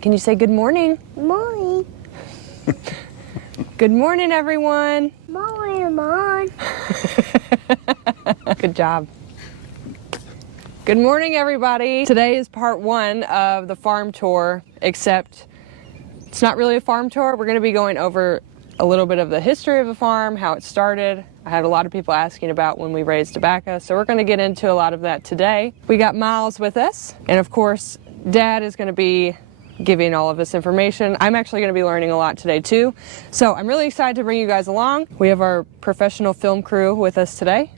Can you say good morning? Morning. Good morning, everyone. Morning, Mom. Good job. Good morning, everybody. Today is part one of the farm tour, except it's not really a farm tour. We're going to be going over a little bit of the history of the farm, how it started. I had a lot of people asking about when we raised tobacco, so we're going to get into a lot of that today. We got Miles with us, and of course, Dad is going to be giving all of this information. I'm actually going to be learning a lot today too, so I'm really excited to bring you guys along. We have our professional film crew with us today.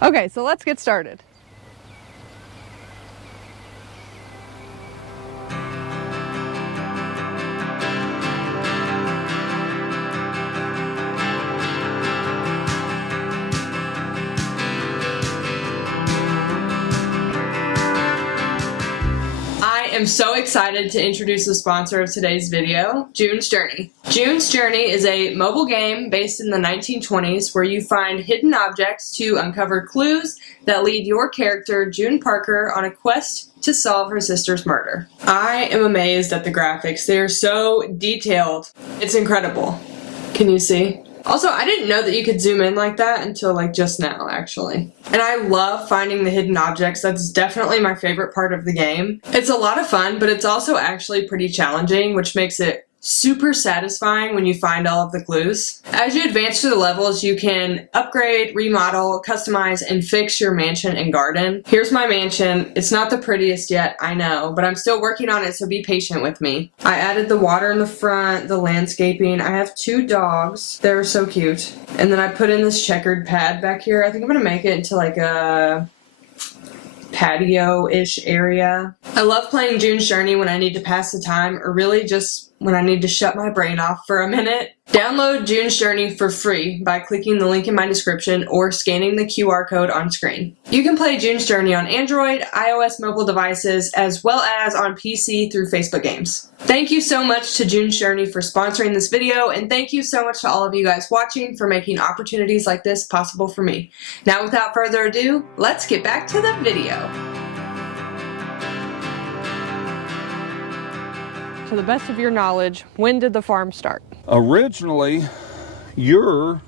Okay, so let's get started. I'm so excited to introduce the sponsor of today's video, June's Journey. June's Journey is a mobile game based in the 1920s where you find hidden objects to uncover clues that lead your character, June Parker, on a quest to solve her sister's murder. I am amazed at the graphics. They are so detailed. It's incredible. Can you see? Also, I didn't know that you could zoom in like that until like just now, actually. And I love finding the hidden objects. That's definitely my favorite part of the game. It's a lot of fun, but it's also actually pretty challenging, which makes it super satisfying when you find all of the clues. As you advance through the levels, you can upgrade, remodel, customize, and fix your mansion and garden. Here's my mansion. It's not the prettiest yet, I know, but I'm still working on it, so be patient with me. I added the water in the front, the landscaping. I have 2 dogs. They're so cute. And then I put in this checkered pad back here. I think I'm gonna make it into like a patio-ish area. I love playing June's Journey when I need to pass the time, or really just when I need to shut my brain off for a minute. Download June's Journey for free by clicking the link in my description or scanning the QR code on screen. You can play June's Journey on Android, iOS mobile devices, as well as on PC through Facebook Games. Thank you so much to June's Journey for sponsoring this video, and thank you so much to all of you guys watching for making opportunities like this possible for me. Now, without further ado, let's get back to the video. To the best of your knowledge, when did the farm start? Originally, your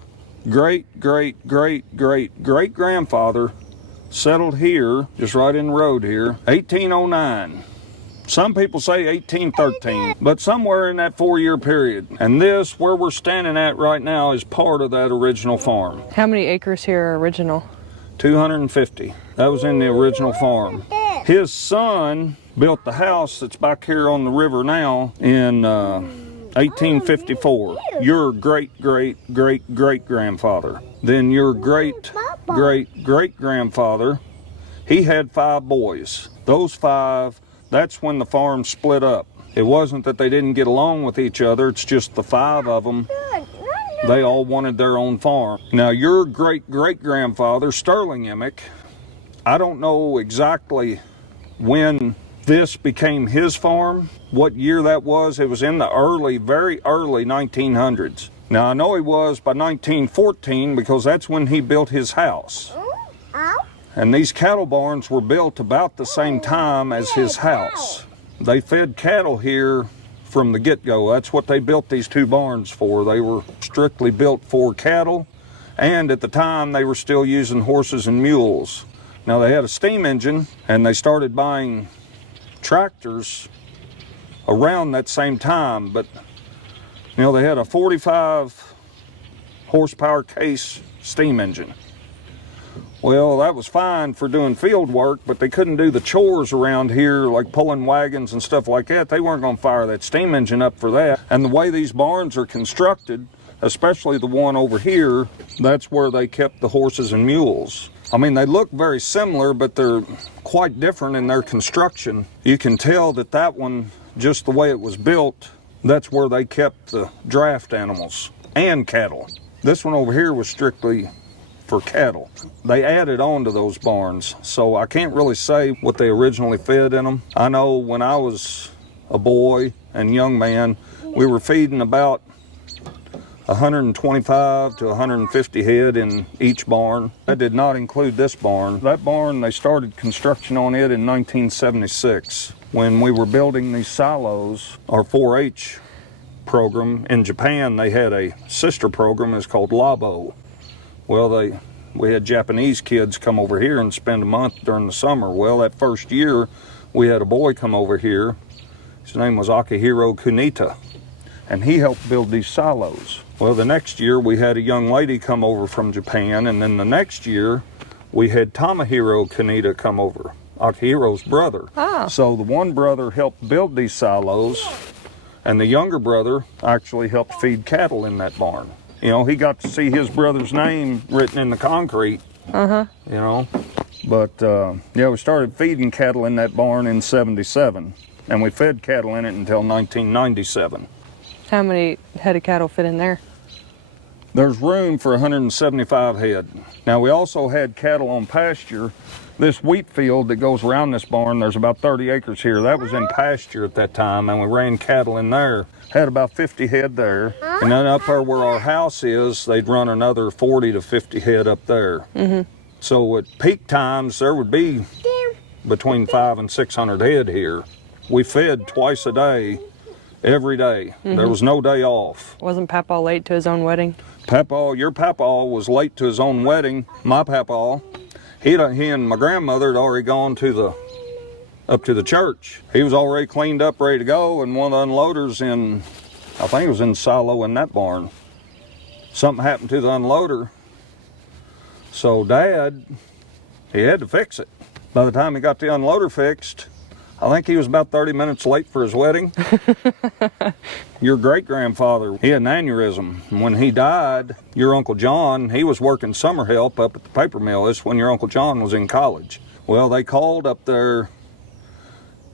great-great-great-great-great-grandfather settled here, just right in the road here, 1809. Some people say 1813, but somewhere in that 4-year period. And this, where we're standing at right now, is part of that original farm. How many acres here are original? 250. That was in the original farm. His son built the house that's back here on the river now in 1854. Your great-great-great-great-grandfather. Then your great-great-great-grandfather, he had 5 boys. Those 5, that's when the farm split up. It wasn't that they didn't get along with each other, it's just the 5 of them, they all wanted their own farm. Now your great-great-grandfather, Sterling Emick, I don't know exactly when this became his farm, what year that was. It was in the very early 1900s. Now I know he was by 1914 because that's when he built his house. And these cattle barns were built about the same time as his house. They fed cattle here from the get-go. That's what they built these 2 barns for. They were strictly built for cattle, and at the time they were still using horses and mules. Now they had a steam engine, and they started buying tractors around that same time, but you know, they had a 45 horsepower case steam engine. Well, that was fine for doing field work, but they couldn't do the chores around here, like pulling wagons and stuff like that. They weren't going to fire that steam engine up for that. And the way these barns are constructed, especially the one over here, that's where they kept the horses and mules. I mean, they look very similar, but they're quite different in their construction. You can tell that that one, just the way it was built, that's where they kept the draft animals and cattle. This one over here was strictly for cattle. They added on to those barns, so I can't really say what they originally fed in them. I know when I was a boy and young man, we were feeding about 125 to 150 head in each barn. That did not include this barn. That barn, they started construction on it in 1976. When we were building these silos, our 4-H program in Japan, they had a sister program. It's called Labo. Well, we had Japanese kids come over here and spend a month during the summer. Well, that first year, we had a boy come over here. His name was Akihiro Kunita, and he helped build these silos. Well, the next year, we had a young lady come over from Japan, and then the next year, we had Tomohiro Kunita come over, Akihiro's brother. Oh. So the one brother helped build these silos, and the younger brother actually helped feed cattle in that barn. You know, he got to see his brother's name written in the concrete. You know, but yeah, we started feeding cattle in that barn in '77, and we fed cattle in it until 1997. How many head of cattle fit in there? There's room for 175 head. Now, we also had cattle on pasture. This wheat field that goes around this barn, there's about 30 acres here. That was in pasture at that time, and we ran cattle in there. Had about 50 head there. And then up there where our house is, they'd run another 40 to 50 head up there. So at peak times, there would be between 500 and 600 head here. We fed twice a day, every day. There was no day off. Wasn't Papa late to his own wedding? Papa, your Papa was late to his own wedding. My Papa, he and my grandmother had already gone up to the church. He was already cleaned up, ready to go, and one of the unloaders I think it was in the silo in that barn. Something happened to the unloader. So Dad, he had to fix it. By the time he got the unloader fixed, I think he was about 30 minutes late for his wedding. Your great-grandfather, he had an aneurysm. And when he died, your Uncle John, he was working summer help up at the paper mill. This is when your Uncle John was in college. Well, they called up there.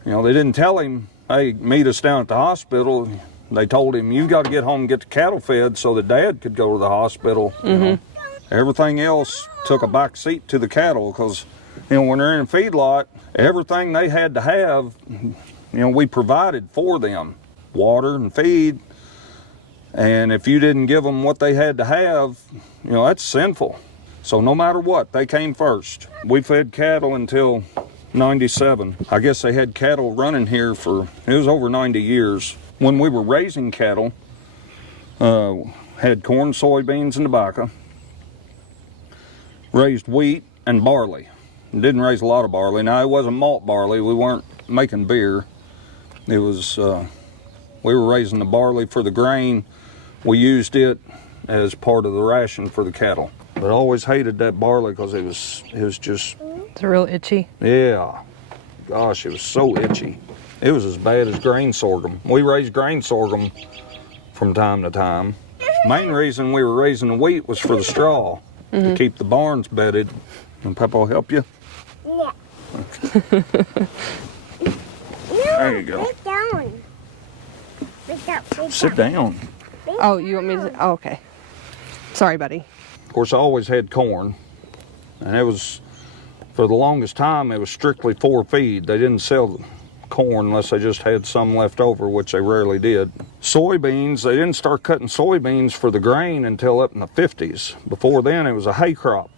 You know, they didn't tell him, hey, meet us down at the hospital. They told him, you got to get home and get the cattle fed so that Dad could go to the hospital. You know. Everything else took a back seat to the cattle because, you know, when they're in a feedlot, everything they had to have, you know, we provided for them. Water and feed. And if you didn't give them what they had to have, you know, that's sinful. So no matter what, they came first. We fed cattle until 97. I guess they had cattle running here it was over 90 years. When we were raising cattle, had corn, soybeans, and tobacco. Raised wheat and barley. Didn't raise a lot of barley. Now, it wasn't malt barley. We weren't making beer. It was, we were raising the barley for the grain. We used it as part of the ration for the cattle. But I always hated that barley because it was just... It's real itchy. Yeah. Gosh, it was so itchy. It was as bad as grain sorghum. We raised grain sorghum from time to time. Main reason we were raising the wheat was for the straw, to keep the barns bedded. And Papa will help you? Yeah. There you go. Sit down. Sit down. Oh, you want me to? Oh, okay. Sorry, buddy. Of course, I always had corn. And it was, for the longest time, it was strictly for feed. They didn't sell corn unless they just had some left over, which they rarely did. Soybeans, they didn't start cutting soybeans for the grain until up in the 50s. Before then, it was a hay crop,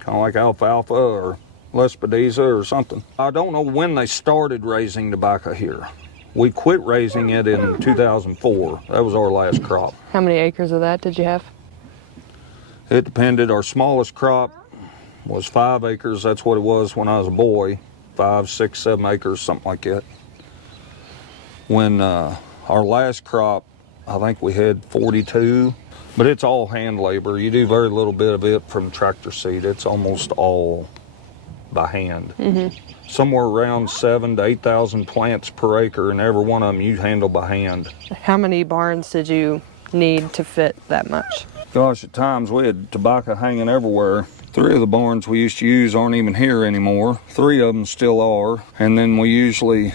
kind of like alfalfa or lespedeza or something. I don't know when they started raising tobacco here. We quit raising it in 2004. That was our last crop. How many acres of that did you have? It depended. Our smallest crop was 5 acres. That's what it was when I was a boy. 5, 6, 7 acres, something like that. When our last crop, I think we had 42, but it's all hand labor. You do very little bit of it from tractor seed. It's almost all by hand. Somewhere around 7,000 to 8,000 plants per acre, and every one of them you handle by hand. How many barns did you need to fit that much? Gosh, at times we had tobacco hanging everywhere. 3 of the barns we used to use aren't even here anymore. 3 of them still are. And then we usually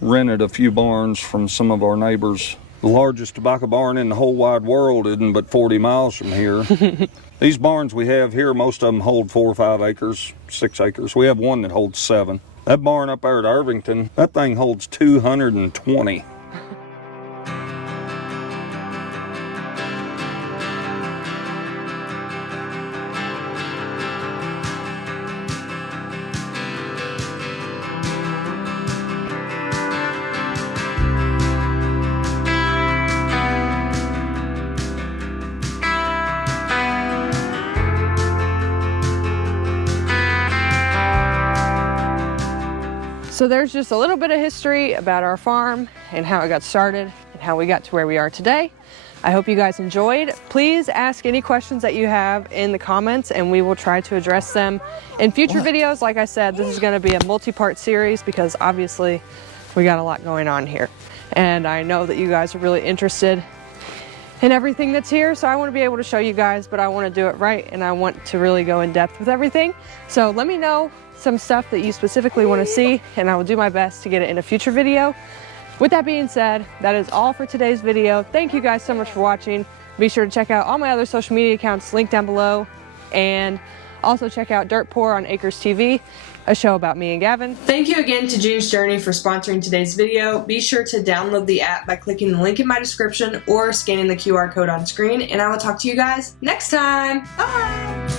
rented a few barns from some of our neighbors. The largest tobacco barn in the whole wide world isn't but 40 miles from here. These barns we have here, most of them hold 4 or 5 acres, 6 acres. We have one that holds 7. That barn up there at Irvington, that thing holds 220. So there's just a little bit of history about our farm and how it got started and how we got to where we are today. I hope you guys enjoyed. Please ask any questions that you have in the comments and we will try to address them in future videos. Like I said, this is going to be a multi-part series because obviously we got a lot going on here. And I know that you guys are really interested in everything that's here, so I want to be able to show you guys, but I want to do it right and I want to really go in depth with everything. So let me know some stuff that you specifically want to see and I will do my best to get it in a future video. With that being said, that is all for today's video. Thank you guys so much for watching. Be sure to check out all my other social media accounts linked down below, and also check out Dirt Poor on Acres TV, a show about me and Gavin. Thank you again to June's Journey for sponsoring today's video. Be sure to download the app by clicking the link in my description or scanning the QR code on screen, and I will talk to you guys next time. Bye!